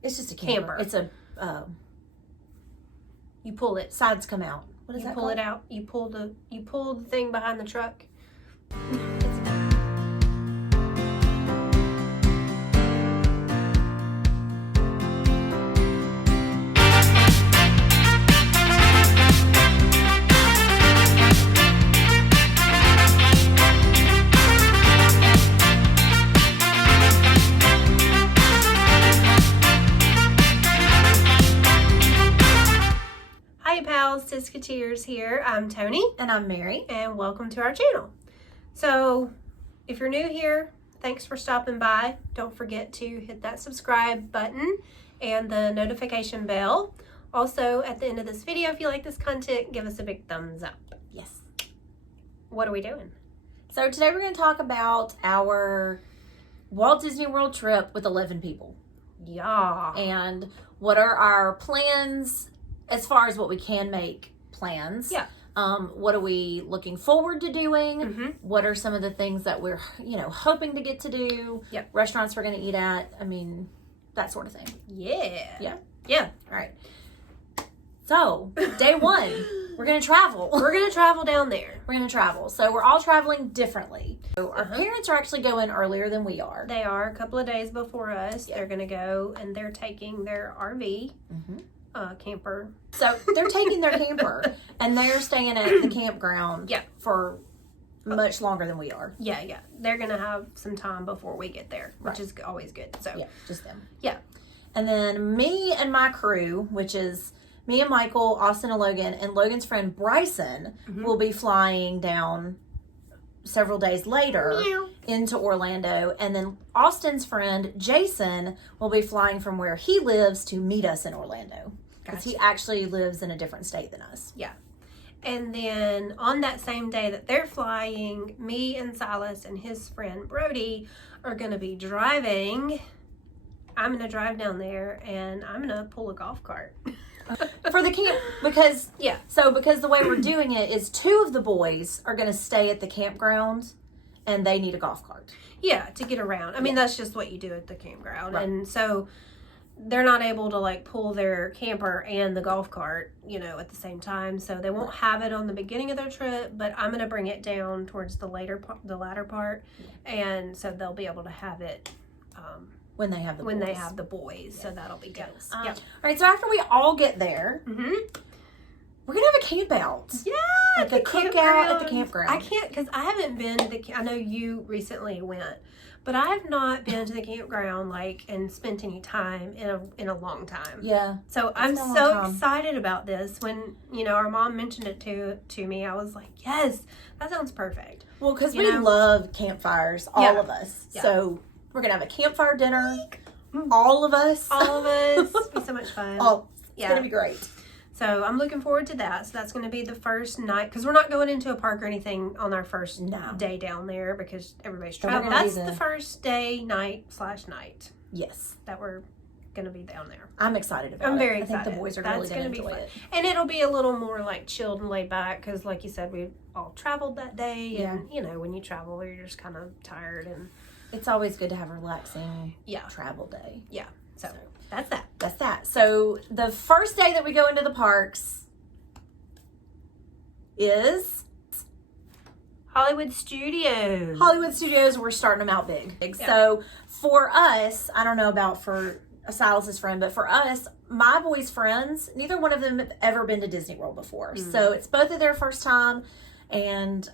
It's just a camper. It's a, you pull it. Sides come out. What is that called? You pull it out. You pull the thing behind the truck. Tisketeers here. I'm Tony. And I'm Mary. And welcome to our channel. So, if you're new here, thanks for stopping by. Don't forget to hit that subscribe button and the notification bell. Also, at the end of this video, if you like this content, give us a big thumbs up. Yes. What are we doing? So, today we're going to talk about our Walt Disney World trip with 11 people. Yeah. And what are our plans as far as what we can make plans. Yeah. What are we looking forward to doing? Mm-hmm. What are some of the things that we're, hoping to get to do? Yep. Restaurants we're going to eat at. I mean, that sort of thing. Yeah. Yeah. Yeah. All right. So, day one, we're going to travel. We're going to travel down there. We're going to travel. So, we're all traveling differently. So our parents are actually going earlier than we are. They are a couple of days before us. Yeah. They're going to go, and they're taking their RV. Mm-hmm. Camper. So they're taking their camper and they're staying at the campground for much longer than we are. Yeah. They're going to have some time before we get there, which is always good. So yeah, just them. Yeah. And then me and my crew, which is me and Michael, Austin and Logan, and Logan's friend Bryson will be flying down several days later into Orlando. And then Austin's friend Jason will be flying from where he lives to meet us in Orlando. Because he actually lives in a different state than us. Yeah. And then on that same day that they're flying, me and Silas and his friend Brody are going to be driving. I'm going to drive down there and I'm going to pull a golf cart. For the camp, because the way we're doing it is two of the boys are going to stay at the campground and they need a golf cart. Yeah, to get around. I mean, that's just what you do at the campground. Right. And so they're not able to pull their camper and the golf cart, at the same time. So they won't have it on the beginning of their trip, but I'm going to bring it down towards the latter part. And so they'll be able to have it when they have the boys. Yeah. So that'll be good. All right. So after we all get there, we're gonna have a camp out. Yeah, like a cookout at the campground. I can't because I haven't been to I know you recently went, but I have not been to the campground and spent any time in a long time. Yeah. So I'm so excited about this. When our mom mentioned it to me, I was like, yes, that sounds perfect. Well, because we love campfires, all of us. Yeah. So we're going to have a campfire dinner. All of us. It'll be so much fun. It's going to be great. So I'm looking forward to that. So that's going to be the first night. Because we're not going into a park or anything on our first day down there. Because everybody's traveling. That's the first day, night. Yes. That we're going to be down there. I'm excited about it. I'm very excited. I think the boys are really going to enjoy it. And it'll be a little more chilled and laid back. Because like you said, we all traveled that day. Yeah. And, when you travel, you're just kind of tired and... It's always good to have a relaxing travel day. Yeah. So that's that. That's that. So the first day that we go into the parks is Hollywood Studios. Hollywood Studios, we're starting them out big. Yeah. So for us, I don't know about for Silas's friend, but for us, my boys' friends, neither one of them have ever been to Disney World before. So it's both of their first time. And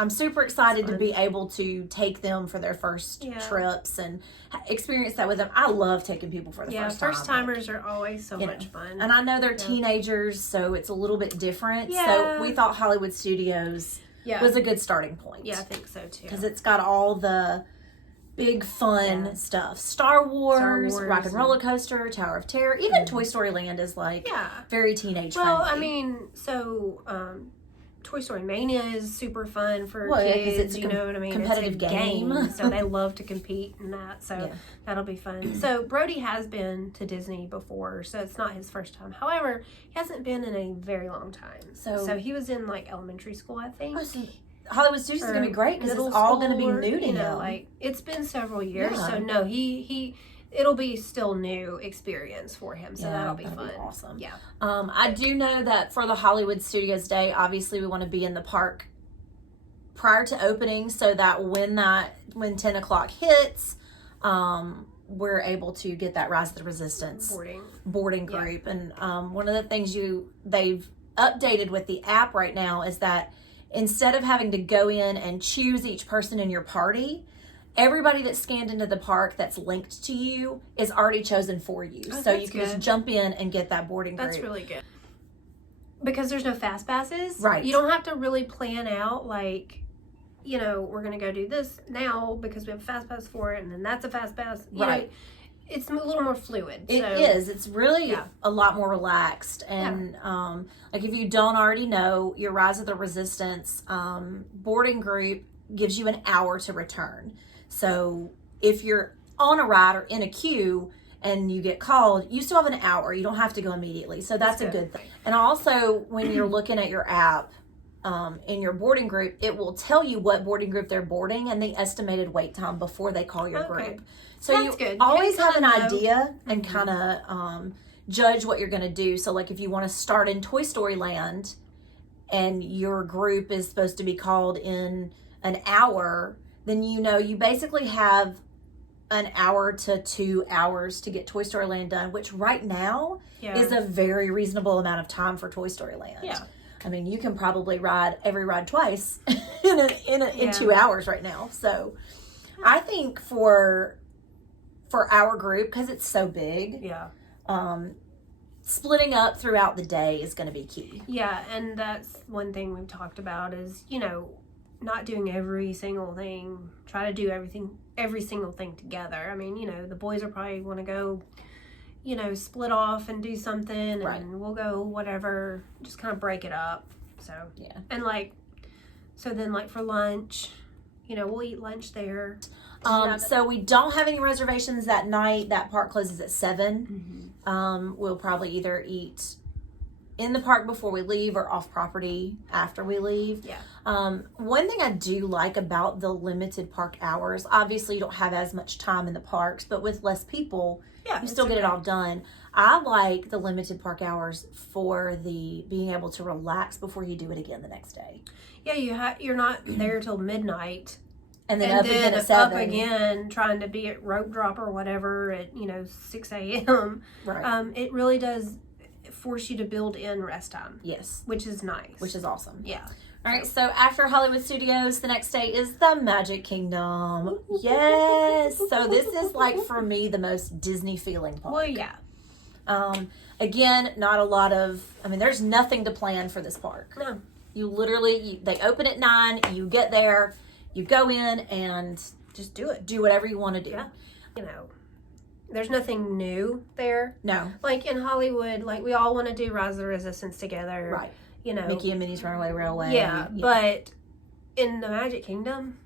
I'm super excited to be able to take them for their first trips and experience that with them. I love taking people for the first time. First timers are always so much fun. And I know they're teenagers, so it's a little bit different. Yeah. So we thought Hollywood Studios was a good starting point. Yeah, I think so too. Because it's got all the big fun stuff. Star Wars, Rock and Roller Coaster, Tower of Terror, even Toy Story Land is very teenage friendly. Well, I mean, so Toy Story Mania is super fun for kids. It's you know what I mean? Competitive it's a game. So they love to compete in that. So that'll be fun. So Brody has been to Disney before, so it's not his first time. However, he hasn't been in a very long time. So he was in elementary school, I think. Hollywood Studios is going to be great because it's all going to be new to him. It's been several years. So no, it'll be still new experience for him. So that'll be fun. Be awesome. Yeah. I do know that for the Hollywood Studios Day, obviously we want to be in the park prior to opening so that when 10 o'clock hits, we're able to get that Rise of the Resistance boarding group. And one of the things they've updated with the app right now is that instead of having to go in and choose each person in your party, everybody that's scanned into the park that's linked to you is already chosen for you. So you can just jump in and get that boarding group. That's really good. Because there's no fast passes. Right. You don't have to really plan out we're going to go do this now because we have a fast pass for it, and then that's a fast pass. You know, it's a little more fluid. It is. It's really a lot more relaxed. And if you don't already know, your Rise of the Resistance boarding group gives you an hour to return. So if you're on a ride or in a queue and you get called, you still have an hour. You don't have to go immediately. So that's a good thing. And also, when you're looking at your app, in your boarding group, it will tell you what boarding group they're boarding and the estimated wait time before they call your group. So you always have an idea and kind of judge what you're going to do. So if you want to start in Toy Story Land and your group is supposed to be called in an hour, then you basically have an hour to 2 hours to get Toy Story Land done, which right now is a very reasonable amount of time for Toy Story Land. Yeah. I mean, you can probably ride every ride twice in 2 hours right now. So I think for our group, because it's so big, splitting up throughout the day is going to be key. Yeah, and that's one thing we've talked about is, not doing every single thing. Try to do every single thing together. I mean, the boys will probably want to go split off and do something, and we'll go whatever, just kind of break it up. So, and so then for lunch, we'll eat lunch there. So we don't have any reservations that night. That park closes at 7. We'll probably either eat in the park before we leave or off property after we leave. One thing I do like about the limited park hours, obviously you don't have as much time in the parks, but with less people, you still get it all done. I like the limited park hours for the being able to relax before you do it again the next day. Yeah, you're not there till midnight. And then up again at 7. Up again, trying to be at rope drop or whatever at 6 a.m. Right. It really does force you to build in rest time. Yes. Which is nice. Which is awesome. Yeah. All right, so after Hollywood Studios, the next day is the Magic Kingdom. Yes. So this is for me the most Disney feeling park. Well, yeah. Again, not a lot of, there's nothing to plan for this park. No. You literally, they open at 9, you get there, you go in and just do it. Do whatever you want to do. Yeah. There's nothing new there. No. In Hollywood, we all want to do Rise of the Resistance together. Right. Mickey and Minnie's Runaway Railway. Yeah, but in the Magic Kingdom,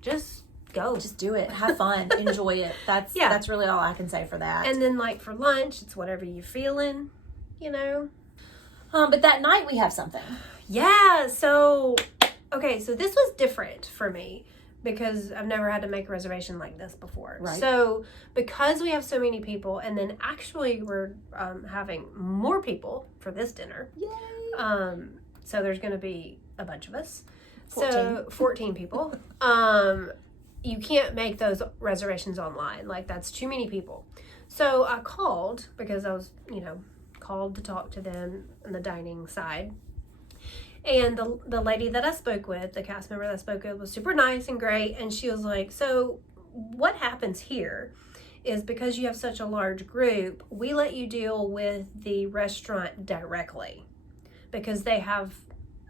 just go. Just do it. Have fun. Enjoy it. That's really all I can say for that. And then for lunch, it's whatever you're feeling, But that night we have something. Yeah, so this was different for me because I've never had to make a reservation like this before. Right. So because we have so many people, and then actually we're having more people for this dinner. Yay! So there's going to be a bunch of us. 14. So 14 people. You can't make those reservations online. That's too many people. So I called because I was, called to talk to them on the dining side. And the lady that I spoke with, the cast member that I spoke with, was super nice and great. And she was like, so what happens here is because you have such a large group, we let you deal with the restaurant directly because they have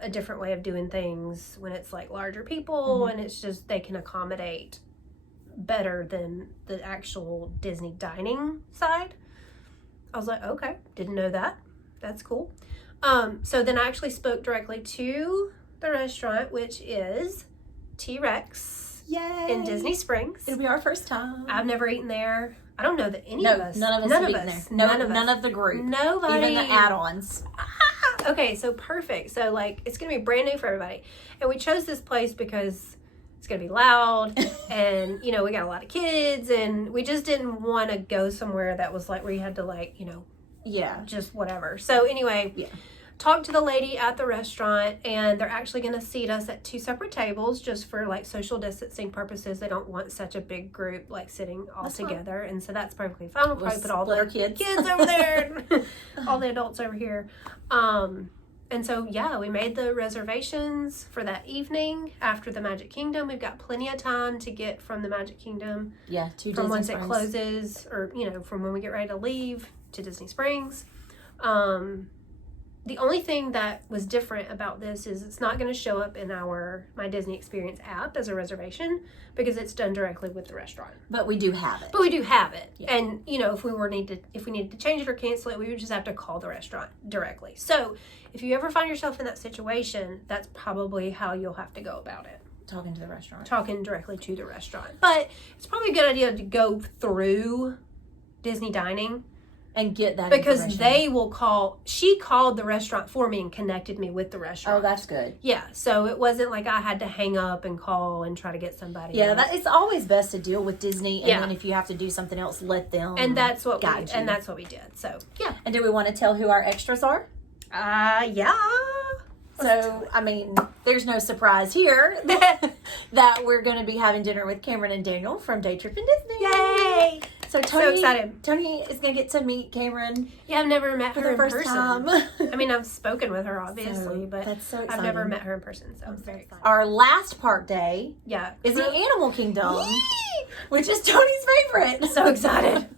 a different way of doing things when it's larger people, and it's just they can accommodate better than the actual Disney dining side. I was like, okay, didn't know that. That's cool. So then I actually spoke directly to the restaurant, which is T-Rex. Yay! In Disney Springs. It'll be our first time. I've never eaten there. I don't know that any of us. None of us have eaten there. None of the group. Nobody. Even the add-ons. Okay, so perfect. So it's going to be brand new for everybody. And we chose this place because it's going to be loud. And, you know, we got a lot of kids. And we just didn't want to go somewhere that was like where you had to like, you know, just whatever. So anyway, talked to the lady at the restaurant, and they're actually going to seat us at 2 separate tables just for like social distancing purposes. They don't want such a big group like sitting all together. And so that's perfectly fine. We'll probably put all the kids over there and all the adults over here. And so, we made the reservations for that evening after the Magic Kingdom. We've got plenty of time to get from the Magic Kingdom. Yeah, to from Disney once Springs. it closes, or, you know, from when we get ready to leave to Disney Springs. The only thing that was different about this is it's not going to show up in My Disney Experience app as a reservation because it's done directly with the restaurant. But we do have it. Yeah. And, you know, if we needed to change it or cancel it, we would just have to call the restaurant directly. So if you ever find yourself in that situation, that's probably how you'll have to go about it. Talking to the restaurant. Talking directly to the restaurant. But it's probably a good idea to go through Disney Dining. And get that because they will call. She called the restaurant for me and connected me with the restaurant. Oh, that's good. Yeah, so it wasn't like I had to hang up and call and try to get somebody. Yeah, it's always best to deal with Disney, and then if you have to do something else, let them. And that's what guide you. And that's what we did. So yeah. And do we want to tell who our extras are? Yeah. So, I mean, there's no surprise here that we're going to be having dinner with Cameron and Daniel from Day Trip in Disney. Yay! So Tony, so excited. Tony is going to get to meet Cameron. Yeah, I've never met her in person. Time. I mean, I've spoken with her, obviously, but that's so I've never met her in person, so I'm very excited. Our last park day is the Animal Kingdom, which is Tony's favorite. So excited.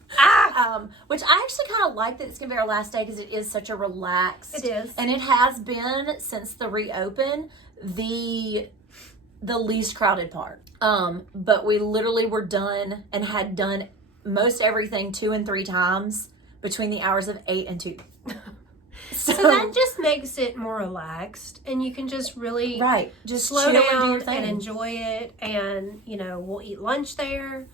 Which I actually kind of like that it's going to be our last day because it is such a relaxed. It is. And it has been, since the reopen, the least crowded part. But we literally were done and had done most everything 2 and 3 times between the hours of 8 and 2. So that just makes it more relaxed, and you can just really just slow chill down and do your thing. and enjoy it. And you know, we'll eat lunch there.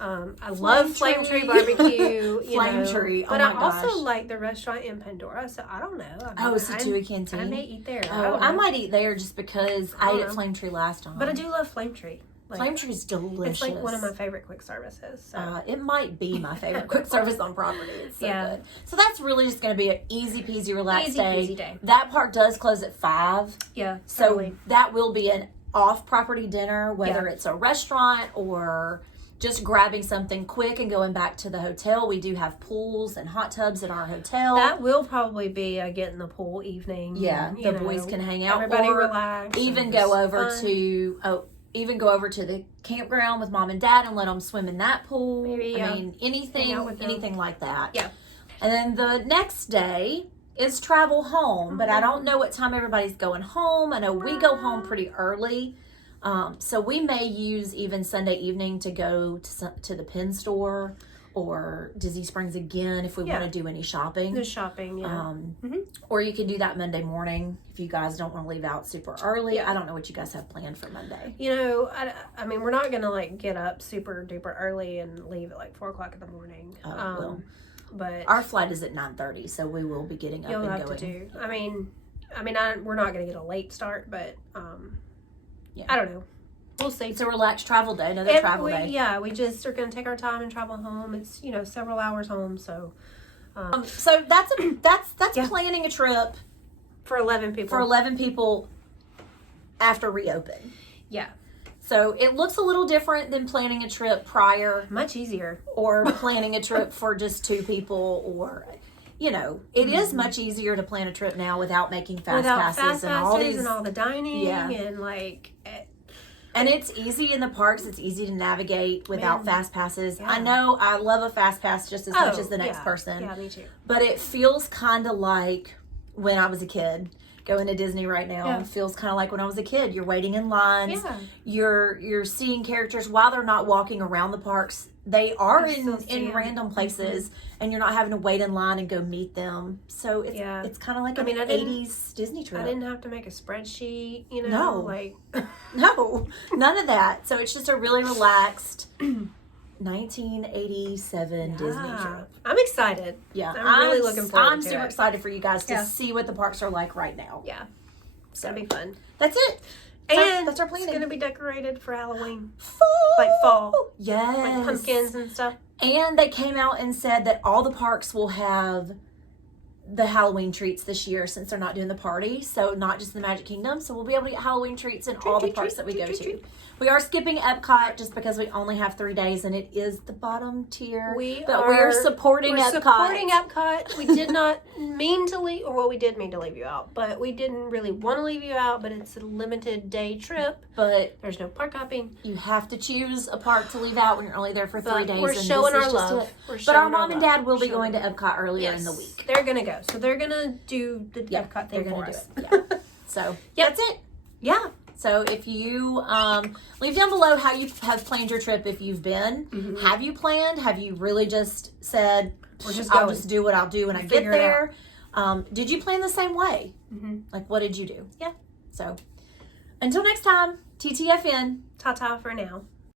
I love Flame Tree Barbecue. Tree, but I also like the restaurant in Pandora. So I don't know. I mean, Satui Canteen. I may eat there. I might eat there just because I ate at Flame Tree last time. But I do love Flame Tree. Flame Tree is delicious. It's like one of my favorite quick services. So. It might be my favorite quick service on property. It's so good. So that's really just going to be an easy peasy relaxed easy day. That park does close at 5. Yeah. So totally. that will be an off property dinner, whether it's a restaurant or just grabbing something quick and going back to the hotel. We do have pools and hot tubs in our hotel. That will probably be a get in the pool evening. Yeah, the boys can hang out. Everybody or relax. Even go over to the campground with mom and dad and let them swim in that pool. Maybe, I mean, anything like that. Yeah. And then the next day is travel home, but I don't know what time everybody's going home. I know we go home pretty early. So we may use even Sunday evening to go to the Penn store or Disney Springs again if we want to do any shopping. The shopping, yeah. Or you can do that Monday morning if you guys don't want to leave out super early. Yeah. I don't know what you guys have planned for Monday. You know, I mean, we're not going to like get up super duper early and leave at like 4 o'clock in the morning. But our flight is at 9:30, so we will be getting up and going. You'll have to do. I mean, we're not going to get a late start, but I don't know. We'll see. It's a relaxed travel day, another travel day. Yeah, we just are going to take our time and travel home. It's, several hours home, so. So that's planning a trip. For 11 people. For 11 people after reopen. Yeah. So it looks a little different than planning a trip prior. Much easier. Or planning a trip for just 2 people or... it is much easier to plan a trip now without making fast passes and all the dining and like. And it's easy in the parks. It's easy to navigate without fast passes. Yeah. I know I love a fast pass just as much as the next person. Yeah, me too. But it feels kind of like when I was a kid. Going to Disney right now feels kind of like when I was a kid. You're waiting in lines. Yeah. You're seeing characters while they're not walking around the parks. They are in random places, and you're not having to wait in line and go meet them. So it's kind of like an 80s Disney trip. I didn't have to make a spreadsheet, No. like no, none of that. So it's just a really relaxed 1987 Disney trip. I'm excited. Yeah, I'm really looking forward to it. I'm super excited for you guys to see what the parks are like right now. Yeah, it's gonna be fun. That's it. And that's our plan. It's going to be decorated for Halloween. Fall. Like fall. Yes. Like pumpkins and stuff. And they came out and said that all the parks will have the Halloween treats this year since they're not doing the party. So not just the Magic Kingdom. So we'll be able to get Halloween treats in all the parks that we go to. We are skipping Epcot just because we only have 3 days and it is the bottom tier. We're supporting Epcot. Supporting Epcot. We did not mean to leave, or well, we did mean to leave you out, but we didn't really want to leave you out. But it's a limited day trip. But there's no park hopping. You have to choose a park to leave out when you're only there for 3 days. We're showing our love. But our mom and dad will be going to Epcot earlier in the week. They're gonna go, so they're gonna do the Epcot thing for us. Yeah. So that's it. Yeah. So if you leave down below how you have planned your trip if you've been. Mm-hmm. Have you planned? Have you really just said, I'll just do what I'll do when I get there? Did you plan the same way? Mm-hmm. Like, what did you do? Yeah. So until next time, TTFN. Ta-ta for now.